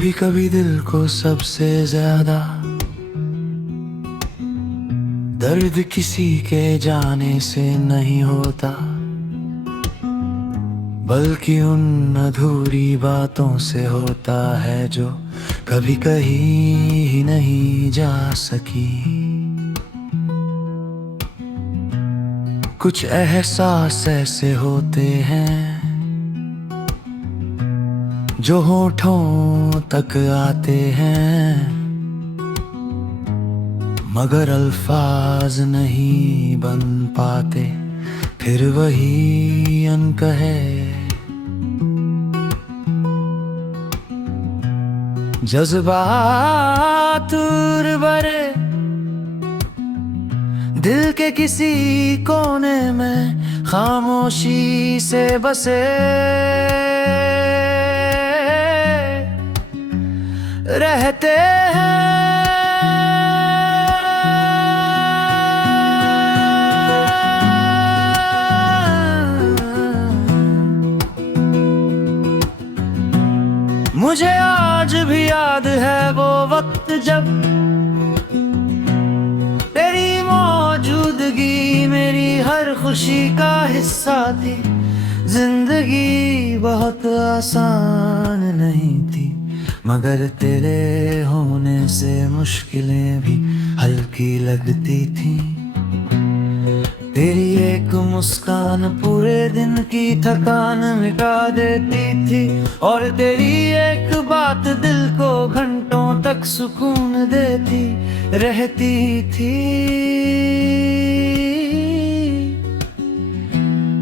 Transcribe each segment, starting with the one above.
कभी कभी दिल को सबसे ज्यादा दर्द किसी के जाने से नहीं होता, बल्कि उन अधूरी बातों से होता है जो कभी कहीं ही नहीं जा सकी। कुछ एहसास ऐसे होते हैं जो होठों तक आते हैं, मगर अल्फाज नहीं बन पाते, फिर वही अनकहे। जज्बात भरे दिल के किसी कोने में खामोशी से बसे रहते हैं। मुझे आज भी याद है वो वक्त जब तेरी मौजूदगी मेरी हर खुशी का हिस्सा थी। जिंदगी बहुत आसान नहीं थी, मगर तेरे होने से मुश्किलें भी हल्की लगती थी। तेरी एक मुस्कान पूरे दिन की थकान मिटा देती थी, और तेरी एक बात दिल को घंटों तक सुकून देती रहती थी।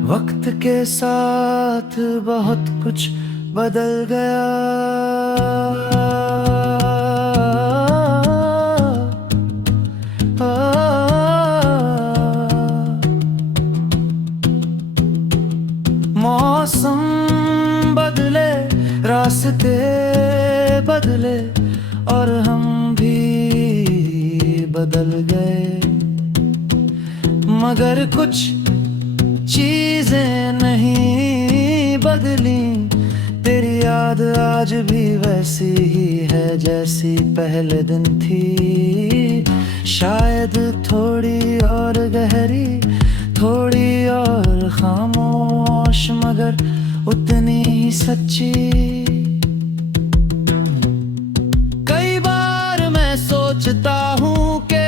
वक्त के साथ बहुत कुछ बदल गया, मौसम बदले, रास्ते बदले, और हम भी बदल गए, मगर कुछ चीजें नहीं बदली। तेरी याद आज भी वैसी ही है जैसी पहले दिन थी, शायद थोड़ी और गहरी, थोड़ी और खामोश, मगर उतनी ही सच्ची। कई बार मैं सोचता हूँ कि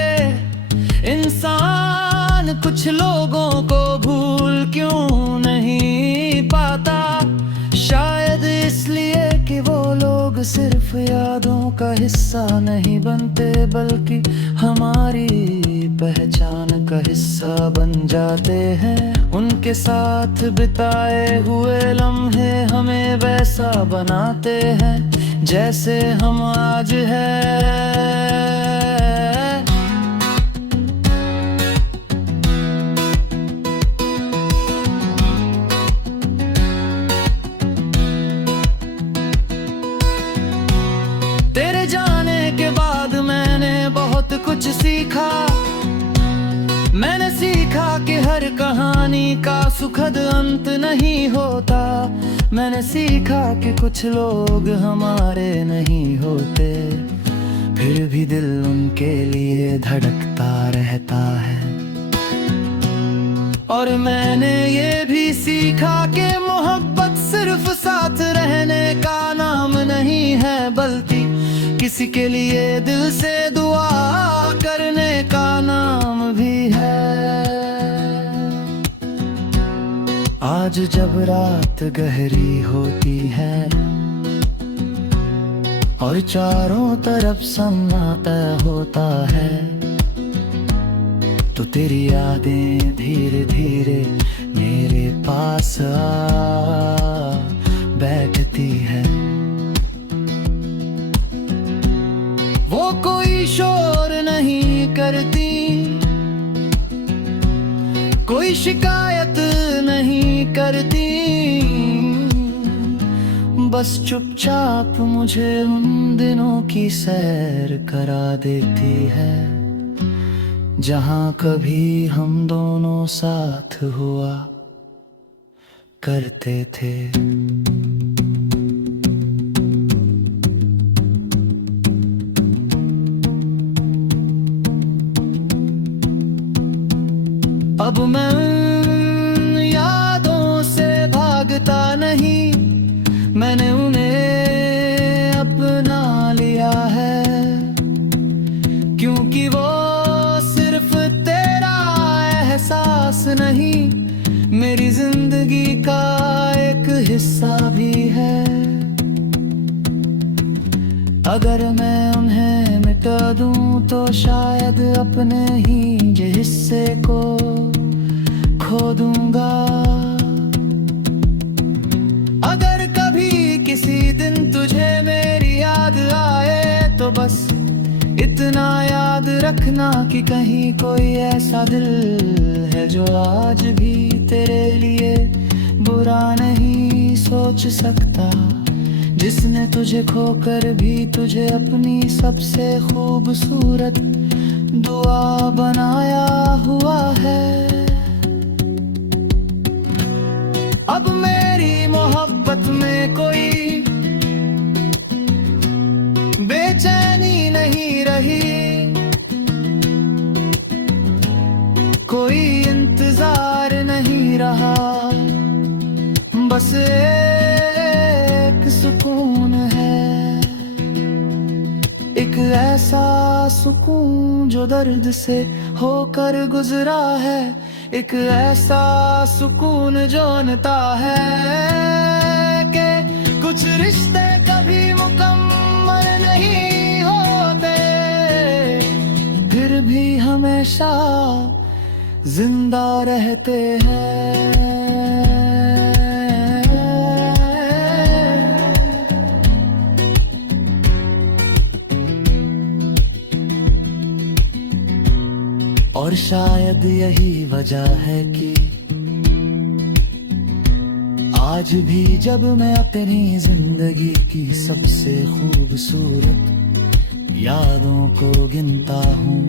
इंसान कुछ लोगों को भूल क्यों नहीं पाता। शायद इसलिए कि वो लोग सिर्फ यादों का हिस्सा नहीं बनते, बल्कि हमारी पहचान का हिस्सा बन जाते हैं। उनके साथ बिताए हुए लम्हे हमें वैसा बनाते हैं जैसे हम आज हैं। तेरे जाने के बाद मैंने बहुत कुछ सीखा। मैंने सीखा कि हर कहानी का सुखद अंत नहीं होता। मैंने सीखा कि कुछ लोग हमारे नहीं होते, फिर भी दिल उनके लिए धड़कता रहता है। और मैंने ये भी सीखा कि मोहब्बत सिर्फ साथ रहने का नाम नहीं है, बल्कि किसी के लिए दिल से दुआ करने का नाम भी है। आज जब रात गहरी होती है और चारों तरफ सन्नाटा होता है, तो तेरी यादें धीरे धीरे मेरे पास आ बैठती है। वो कोई शोर नहीं करती, कोई शिकायत नहीं करती, बस चुपचाप मुझे उन दिनों की सैर करा देती है जहाँ कभी हम दोनों साथ हुआ करते थे। अब मैं उन यादों से भागता नहीं, मैंने उन्हें अपना लिया है, क्योंकि वो सिर्फ तेरा एहसास नहीं, मेरी जिंदगी का एक हिस्सा भी है। अगर मैं उन्हें मिटा दूं तो शायद अपने ही हिस्से को खो दूंगा। अगर कभी किसी दिन तुझे मेरी याद आए तो बस इतना याद रखना कि कहीं कोई ऐसा दिल है जो आज भी तेरे लिए बुरा नहीं सोच सकता, जिसने तुझे खोकर भी तुझे अपनी सबसे खूबसूरत दुआ बनाया हुआ है। अब मेरी मोहब्बत में कोई बेचैनी नहीं रही, कोई इंतजार नहीं रहा, बस एक सुकून है, एक ऐसा सुकून जो दर्द से होकर गुजरा है, एक ऐसा सुकून जो जानता है कि कुछ रिश्ते कभी मुकम्मल नहीं होते, फिर भी हमेशा जिंदा रहते हैं। और शायद यही वजह है कि आज भी जब मैं अपनी जिंदगी की सबसे खूबसूरत यादों को गिनता हूँ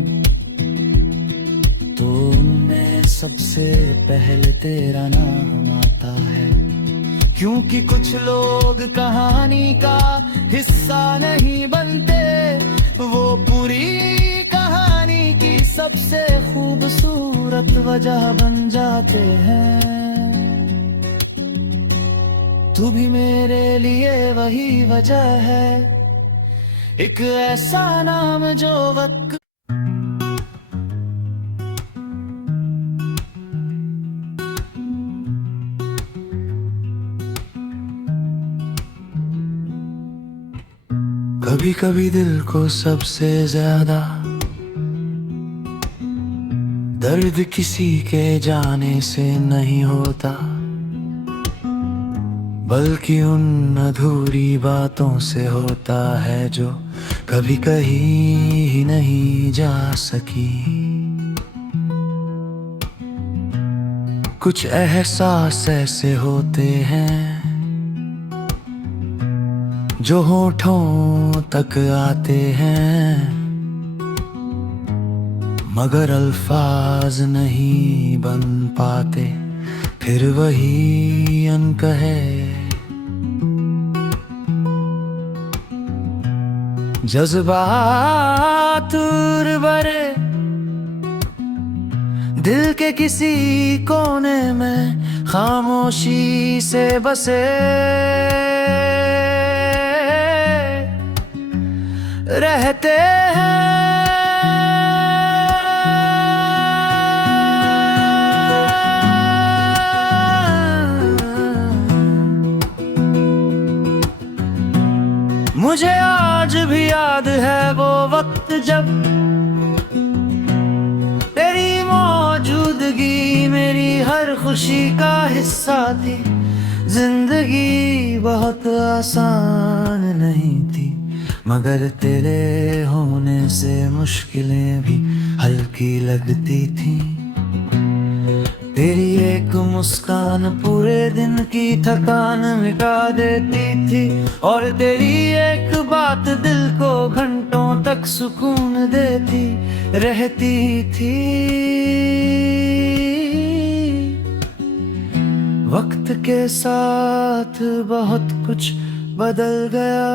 तो उनमें सबसे पहले तेरा नाम आता है, क्योंकि कुछ लोग कहानी का हिस्सा नहीं बनते, वो पूरी कहानी की सबसे खूबसूरत वजह बन जाते हैं। तू भी मेरे लिए वही वजह है, एक ऐसा नाम जो वक्त कभी कभी दिल को सबसे ज्यादा दर्द किसी के जाने से नहीं होता, बल्कि उन अधूरी बातों से होता है जो कभी कहीं ही नहीं जा सकी। कुछ एहसास ऐसे होते हैं जो होठों तक आते हैं, मगर अल्फाज नहीं बन पाते, फिर वही अनकहे जज्बात भरे दिल के किसी कोने में खामोशी से बसे रहते हैं। मुझे आज भी याद है वो वक्त जब तेरी मौजूदगी मेरी हर खुशी का हिस्सा थी। जिंदगी बहुत आसान नहीं थी, मगर तेरे होने से मुश्किलें भी हल्की लगती थी। तेरी एक मुस्कान पूरे दिन की थकान मिटा देती थी, और तेरी एक बात दिल को घंटों तक सुकून देती रहती थी। वक्त के साथ बहुत कुछ बदल गया,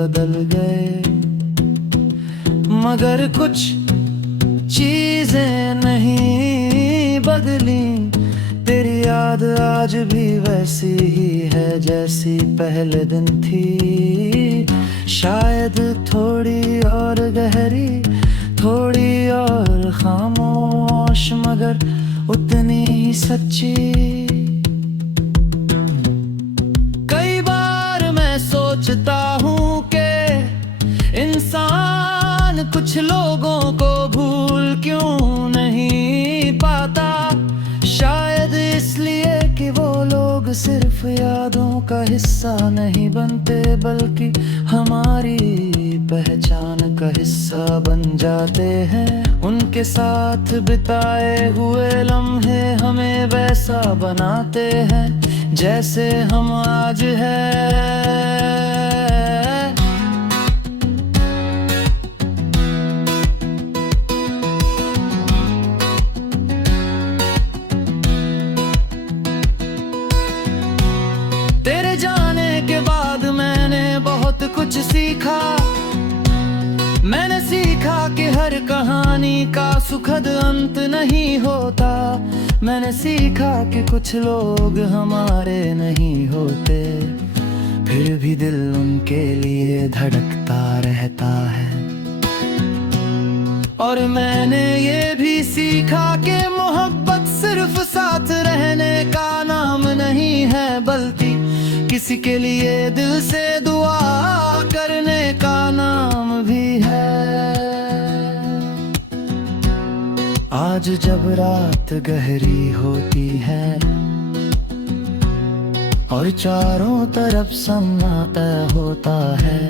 बदल गए, मगर कुछ चीजें नहीं बदली। तेरी याद आज भी वैसी ही है जैसी पहले दिन थी, शायद थोड़ी और गहरी, थोड़ी और खामोश, मगर उतनी ही सच्ची। कई बार मैं सोचता हूँ कि इंसान कुछ लोगों को भूल क्यों नहीं पाता। शायद इसलिए कि वो लोग सिर्फ यादों का हिस्सा नहीं बनते, बल्कि हमारी पहचान का हिस्सा बन जाते हैं। उनके साथ बिताए हुए लम्हे हमें वैसा बनाते हैं जैसे हम आज हैं। तेरे जाने के बाद मैंने बहुत कुछ सीखा। मैंने सीखा कि हर कहानी का सुखद अंत नहीं होता। मैंने सीखा कि कुछ लोग हमारे नहीं होते, फिर भी दिल उनके लिए धड़कता रहता है। और मैंने ये भी सीखा कि मोहब्बत सिर्फ साथ रहने का नाम नहीं है, बल्कि किसी के लिए दिल से दुआ करने का नाम भी है। आज जब रात गहरी होती है और चारों तरफ सन्नाटा होता है,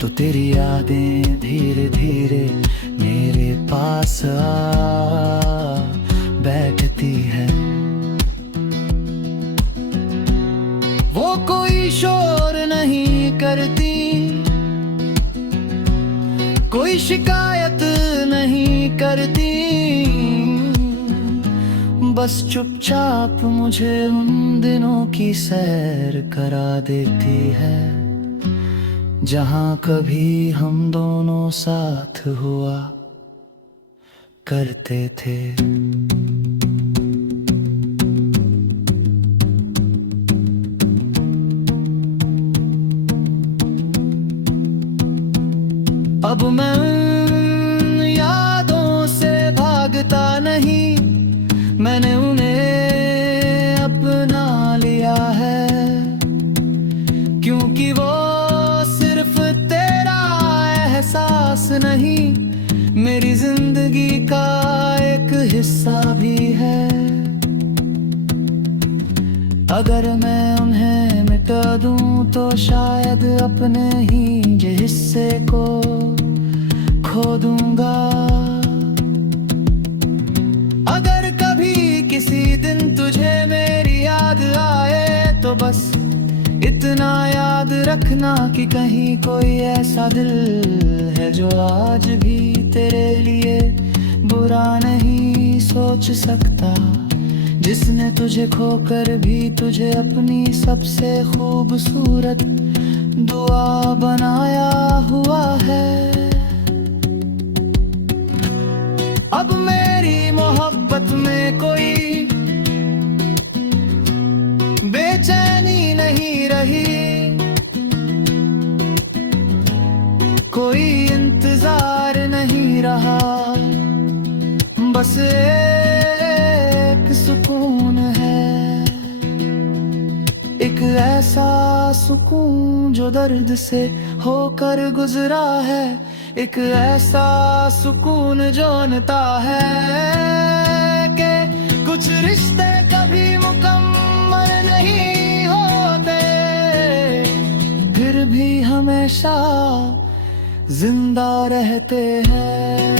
तो तेरी यादें धीरे धीरे मेरे पास आ बैठती है। वो कोई शोर नहीं करती, कोई शिकायत नहीं करती, बस चुपचाप मुझे उन दिनों की सैर करा देती है जहाँ कभी हम दोनों साथ हुआ करते थे। अब मैं उन यादों से भागता नहीं, मैंने उन्हें अपना लिया है, क्योंकि वो सिर्फ तेरा एहसास नहीं, मेरी जिंदगी का एक हिस्सा भी है। अगर मैं उन्हें मिटा दूं तो शायद अपने ही हिस्से को खो दूंगा। अगर कभी किसी दिन तुझे मेरी याद आए तो बस इतना याद रखना कि कहीं कोई ऐसा दिल है जो आज भी तेरे लिए बुरा नहीं सोच सकता, जिसने तुझे खोकर भी तुझे अपनी सबसे खूबसूरत दुआ बनाया हुआ है। अब मेरी मोहब्बत में कोई बेचैनी नहीं रही, कोई इंतजार नहीं रहा, बस एक सुकून है, एक ऐसा सुकून जो दर्द से होकर गुजरा है, एक ऐसा सुकून जो जानता है कि कुछ रिश्ते कभी मुकम्मल नहीं होते, फिर भी हमेशा जिंदा रहते हैं।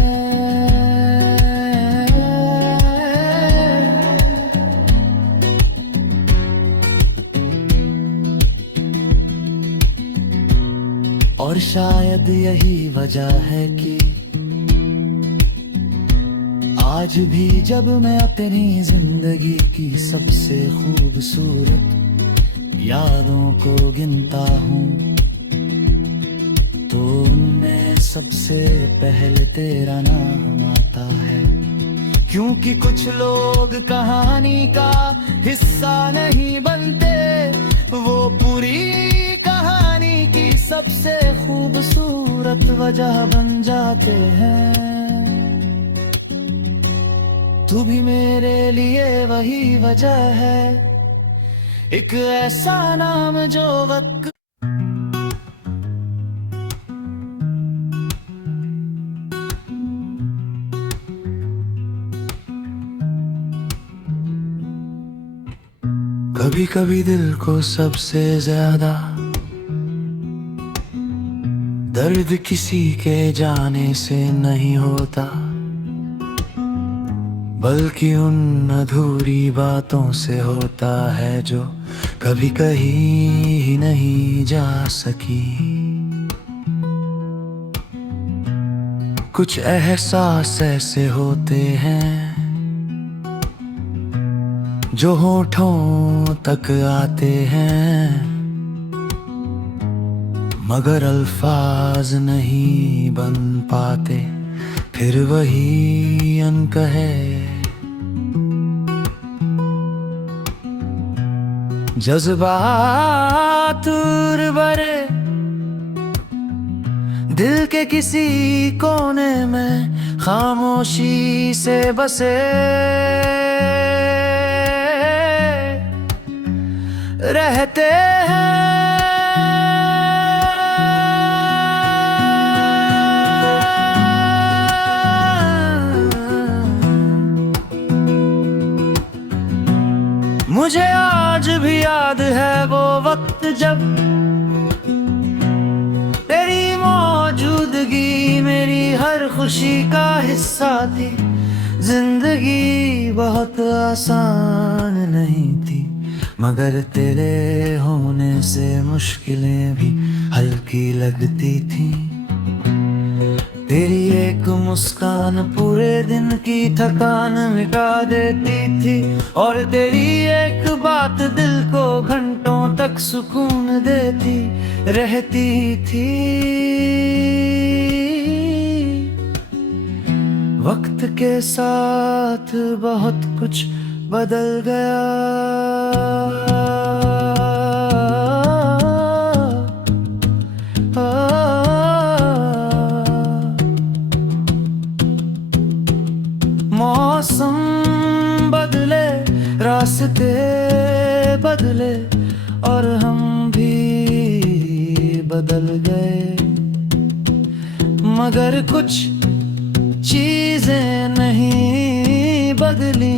और शायद यही वजह है कि आज भी जब मैं अपनी जिंदगी की सबसे खूबसूरत यादों को गिनता हूँ सबसे पहले तेरा नाम आता है। क्योंकि कुछ लोग कहानी का हिस्सा नहीं बनते, वो पूरी कहानी की सबसे खूबसूरत वजह बन जाते हैं। तू भी मेरे लिए वही वजह है, एक ऐसा नाम जो वक्त कभी कभी दिल को सबसे ज्यादा दर्द किसी के जाने से नहीं होता, बल्कि उन अधूरी बातों से होता है जो कभी कहीं ही नहीं जा सकी। कुछ एहसास ऐसे होते हैं जो होठों तक आते हैं, मगर अल्फाज नहीं बन पाते, फिर वही अनकहे जज्बात भरे दिल के किसी कोने में खामोशी से बसे रहते हैं। मुझे आज भी याद है वो वक्त जब तेरी मौजूदगी मेरी हर खुशी का हिस्सा थी। जिंदगी बहुत आसान नहीं थी, मगर तेरे होने से मुश्किलें भी हल्की लगती थी। तेरी एक मुस्कान पूरे दिन की थकान मिटा देती थी, और तेरी एक बात दिल को घंटों तक सुकून देती रहती थी। वक्त के साथ बहुत कुछ बदल गया, मौसम बदले, रास्ते बदले, और हम भी बदल गए, मगर कुछ चीजें नहीं बदली।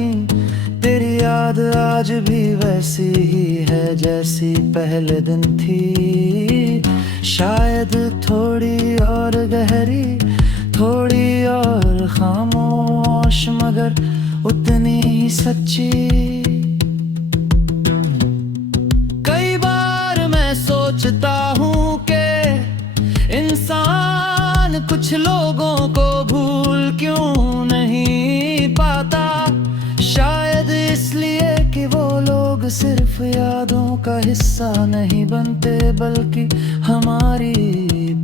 तेरी याद आज भी वैसी ही है जैसी पहले दिन थी, शायद थोड़ी और गहरी, थोड़ी और खामोश, मगर उतनी ही सच्ची। कई बार मैं सोचता हूँ कि इंसान कुछ लोगों को भूल क्यों नहीं पाता। शायद इसलिए कि वो लोग सिर्फ यादों का हिस्सा नहीं बनते, बल्कि हमारी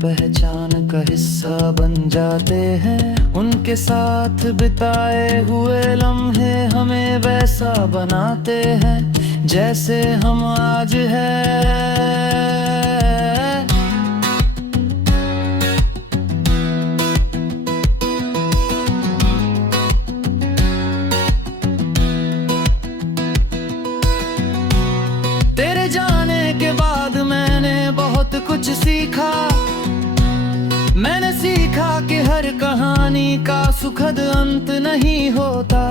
पहचान का हिस्सा बन जाते हैं। उनके साथ बिताए हुए लम्हे हमें वैसा बनाते हैं जैसे हम आज हैं। तेरे जाने के बाद मैंने बहुत कुछ सीखा। मैंने सीखा कि हर कहानी का सुखद अंत नहीं होता।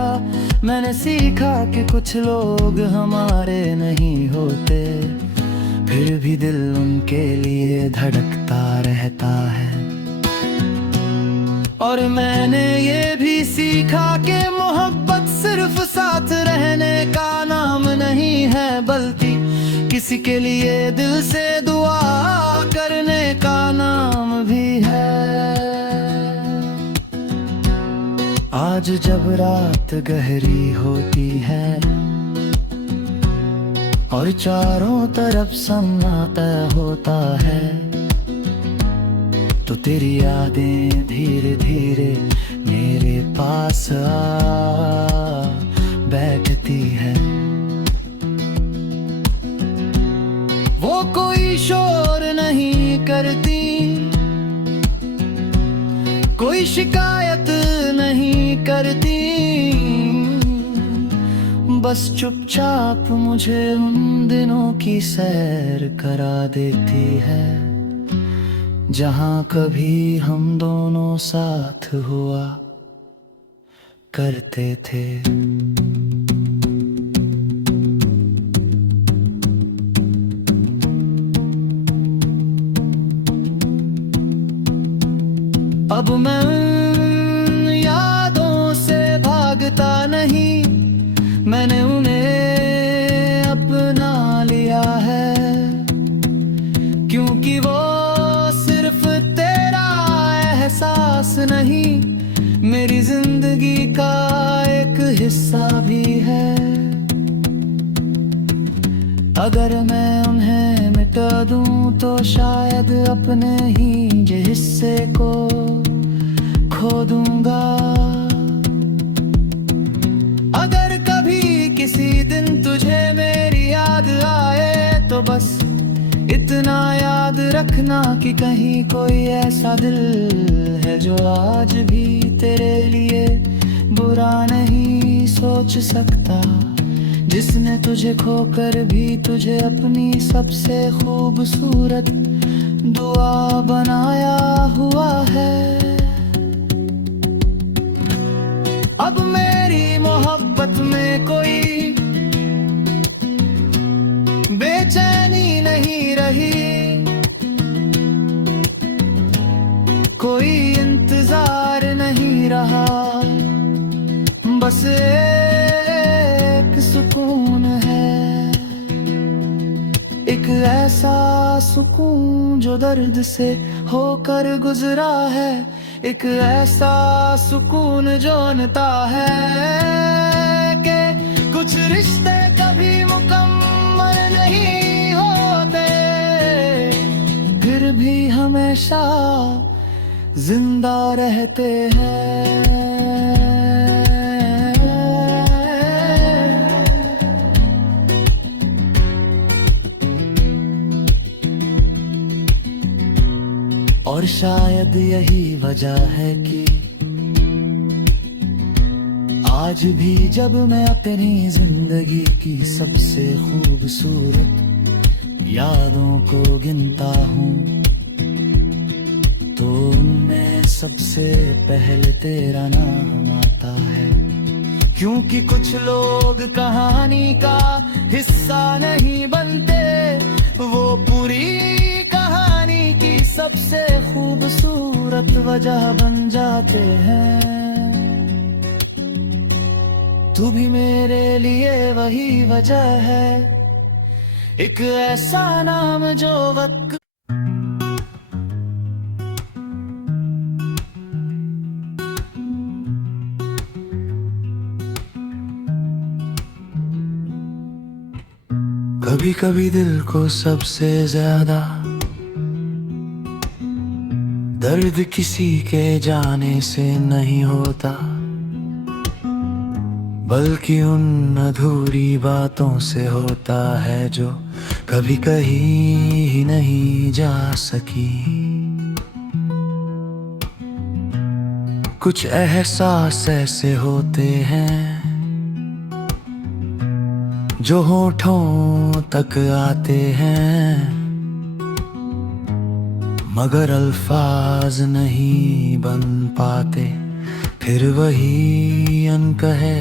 मैंने सीखा कि कुछ लोग हमारे नहीं होते, फिर भी दिल उनके लिए धड़कता रहता है। और मैंने ये भी सीखा कि मोहब्बत सिर्फ साथ रहने का नाम नहीं है, बल्कि किसी के लिए दिल से दुआ करने का नाम भी है। आज जब रात गहरी होती है और चारों तरफ सन्नाटा होता है, तो तेरी यादें धीरे धीरे मेरे पास आ बैठती है। वो कोई शोर नहीं करती, कोई शिकायत नहीं करती, बस चुपचाप मुझे उन दिनों की सैर करा देती है, जहां कभी हम दोनों साथ हुआ करते थे। अब मैं उन यादों से भागता नहीं, मैंने उन्हें अपना लिया है, क्योंकि वो सिर्फ तेरा एहसास नहीं, मेरी जिंदगी का एक हिस्सा भी है। अगर मैं उन्हें मिटा दूं तो शायद अपने ही हिस्से को खो दूंगा। अगर कभी किसी दिन तुझे मेरी याद आए तो बस इतना याद रखना कि कहीं कोई ऐसा दिल है जो आज भी तेरे लिए बुरा नहीं सोच सकता, जिसने तुझे खोकर भी तुझे अपनी सबसे खूबसूरत दुआ बनाया हुआ है। अब मेरी मोहब्बत में कोई बेचैनी नहीं रही, कोई इंतजार नहीं रहा, बस एक सुकून है, एक ऐसा सुकून जो दर्द से होकर गुजरा है, एक ऐसा सुकून जो जानता है कि कुछ रिश्ते कभी मुकम्मल नहीं होते, फिर भी हमेशा जिंदा रहते हैं। और शायद यही वजह है कि आज भी जब मैं अपनी जिंदगी की सबसे खूबसूरत यादों को गिनता हूँ तो उनमें सबसे पहले तेरा नाम आता है, क्योंकि कुछ लोग कहानी का हिस्सा नहीं बनते, वो पूरी कहानी की सबसे खूबसूरत वजह बन जाते हैं। तू भी मेरे लिए वही वजह है, एक ऐसा नाम जो वक्त कभी कभी दिल को सबसे ज्यादा दर्द किसी के जाने से नहीं होता, बल्कि उन अधूरी बातों से होता है जो कभी कहीं ही नहीं जा सकी। कुछ एहसास ऐसे होते हैं जो होठों तक आते हैं, मगर अल्फाज नहीं बन पाते, फिर वही अनकहे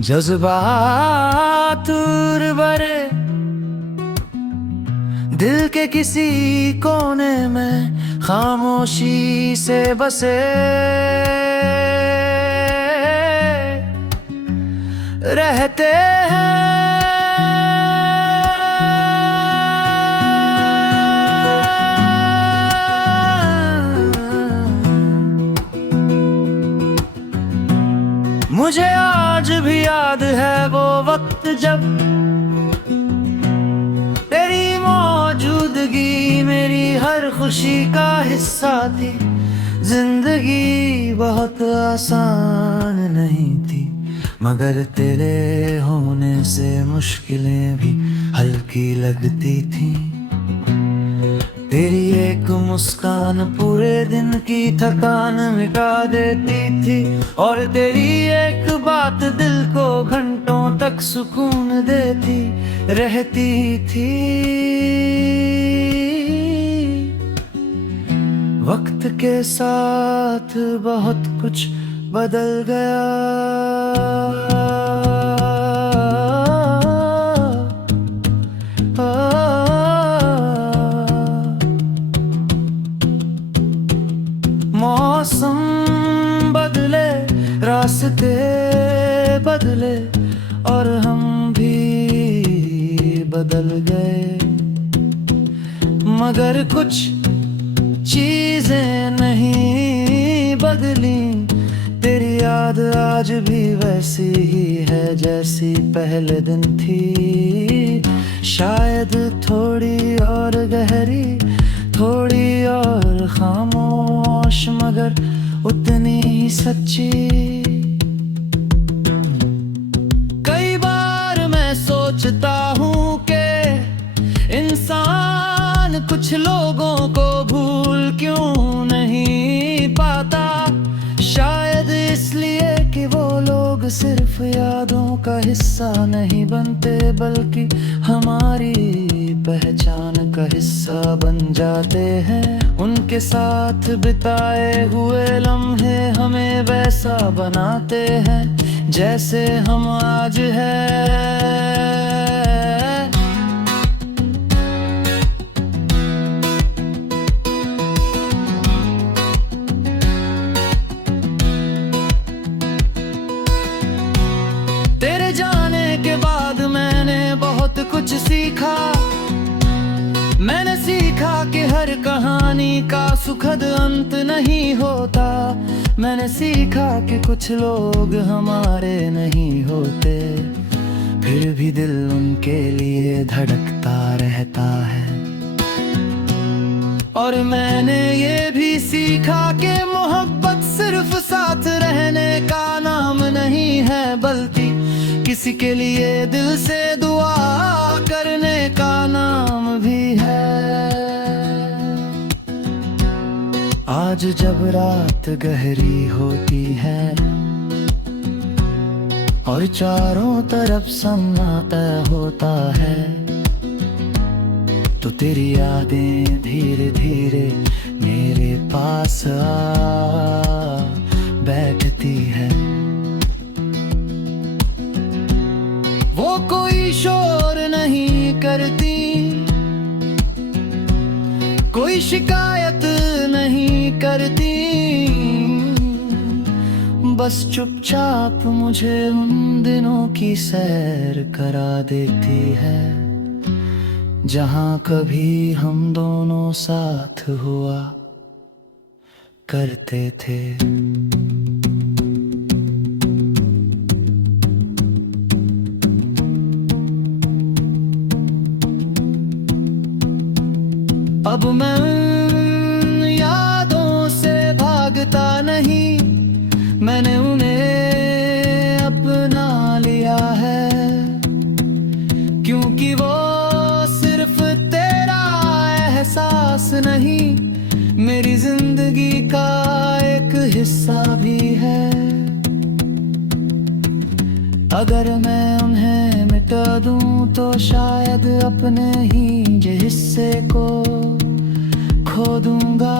जज्बात भरे दिल के किसी कोने में खामोशी से बसे रहते हैं। मुझे आज भी याद है वो वक्त जब तेरी खुशी का हिस्सा थी। जिंदगी बहुत आसान नहीं थी, मगर तेरे होने से मुश्किलें भी हल्की लगती थी। तेरी एक मुस्कान पूरे दिन की थकान मिटा देती थी, और तेरी एक बात दिल को घंटों तक सुकून देती रहती थी। वक्त के साथ बहुत कुछ बदल गया। मौसम बदले, रास्ते बदले, और हम भी बदल गए, मगर कुछ चीजें नहीं बदली। तेरी याद आज भी वैसी ही है जैसी पहले दिन थी। शायद थोड़ी और गहरी, थोड़ी और खामोश, मगर उतनी ही सच्ची। कई बार मैं सोचता हूँ कि इंसान कुछ लोगों को भूल क्यों नहीं पाता। शायद इसलिए कि वो लोग सिर्फ यादों का हिस्सा नहीं बनते, बल्कि हमारी पहचान का हिस्सा बन जाते हैं। उनके साथ बिताए हुए लम्हे हमें वैसा बनाते हैं जैसे हम आज हैं। तेरे जाने के बाद मैंने बहुत कुछ सीखा। मैंने सीखा कि हर कहानी का सुखद अंत नहीं होता। मैंने सीखा कि कुछ लोग हमारे नहीं होते, फिर भी दिल उनके लिए धड़कता रहता है। और मैंने ये भी सीखा कि मोहब्बत सिर्फ साथ रहने का नाम नहीं है, बल्कि किसी के लिए दिल से दुआ करने का नाम भी है। आज जब रात गहरी होती है और चारों तरफ सन्नाटा होता है, तो तेरी यादें धीरे धीरे मेरे पास आ बैठती है। वो कोई शोर नहीं करती, कोई शिकायत नहीं करती, बस चुपचाप मुझे उन दिनों की सैर करा देती है जहाँ कभी हम दोनों साथ हुआ करते थे। अब मैं उन यादों से भागता नहीं, मैंने उन्हें अपना लिया है, क्योंकि वो सिर्फ तेरा एहसास नहीं, मेरी जिंदगी का एक हिस्सा भी है। अगर मैं उन्हें मिटा दूं तो शायद अपने ही हिस्से को खो दूंगा।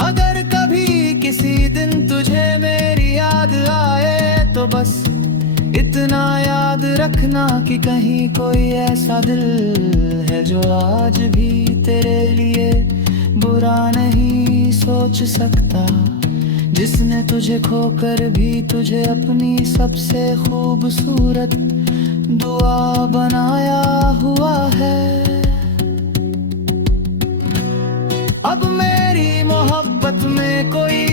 अगर कभी किसी दिन तुझे मेरी याद आए तो बस इतना याद रखना कि कहीं कोई ऐसा दिल है जो आज भी तेरे लिए बुरा नहीं सोच सकता, जिसने तुझे खोकर भी तुझे अपनी सबसे खूबसूरत दुआ बनाया हुआ है। अब मेरी मोहब्बत में कोई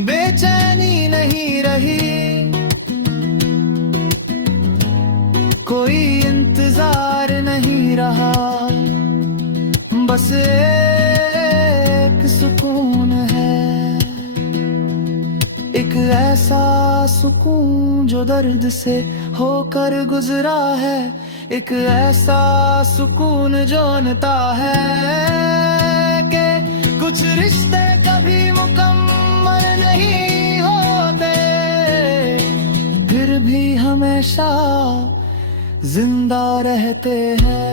बेचैनी नहीं रही, कोई इंतजार नहीं। रहा, बस एक सुकून है, एक ऐसा सुकून जो दर्द से होकर गुजरा है, एक ऐसा सुकून जो जानता है कि कुछ रिश्ते कभी मुकम्मल नहीं होते, फिर भी हमेशा जिंदा रहते हैं।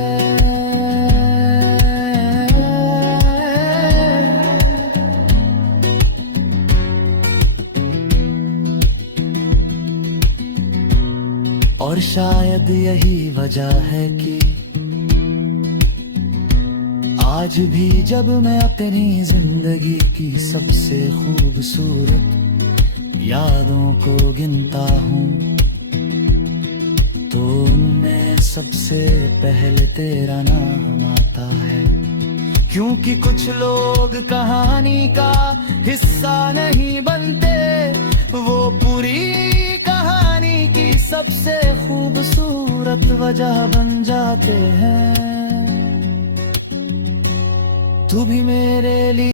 और शायद यही वजह है कि आज भी जब मैं अपनी जिंदगी की सबसे खूबसूरत यादों को गिनता हूँ, तो उनमें सबसे पहले तेरा नाम आता है। क्योंकि कुछ लोग कहानी का हिस्सा नहीं बनते, वो पूरी कहानी की सबसे खूबसूरत वजह बन जाते हैं। तू भी मेरे लिए